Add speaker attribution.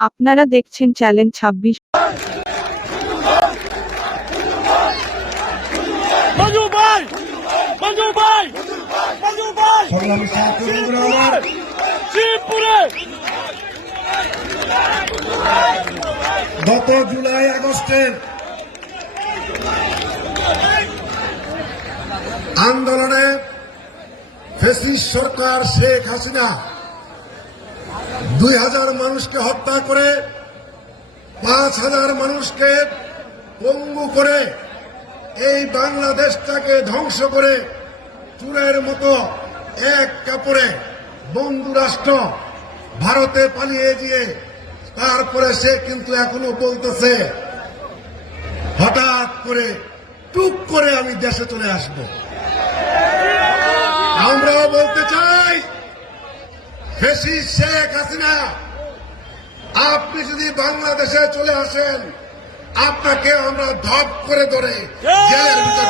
Speaker 1: আপনারা দেখছেন চ্যালেঞ্জ ছাব্বিশ।
Speaker 2: গত জুলাই আগস্টের আন্দোলনে ফেসিস সরকার শেখ হাসিনা দুই হাজার মানুষকে হত্যা করে, পাঁচ হাজার মানুষকে পঙ্গু করে, এই বাংলাদেশটাকে ধ্বংস করে চুরের মতো এক কাপড়ে বন্ধু রাষ্ট্র ভারতে পালিয়ে গিয়ে তারপরে সে কিন্তু এখনও বলতেছে, হঠাৎ করে টুক করে আমি দেশে চলে আসব। আমরাও বলতে চাই ফেসি শেখ হাসিনা আপনি যদি বাংলাদেশে চলে আসেন আপনাকে আমরা ধপ করে ধরে জেলের ভিতর।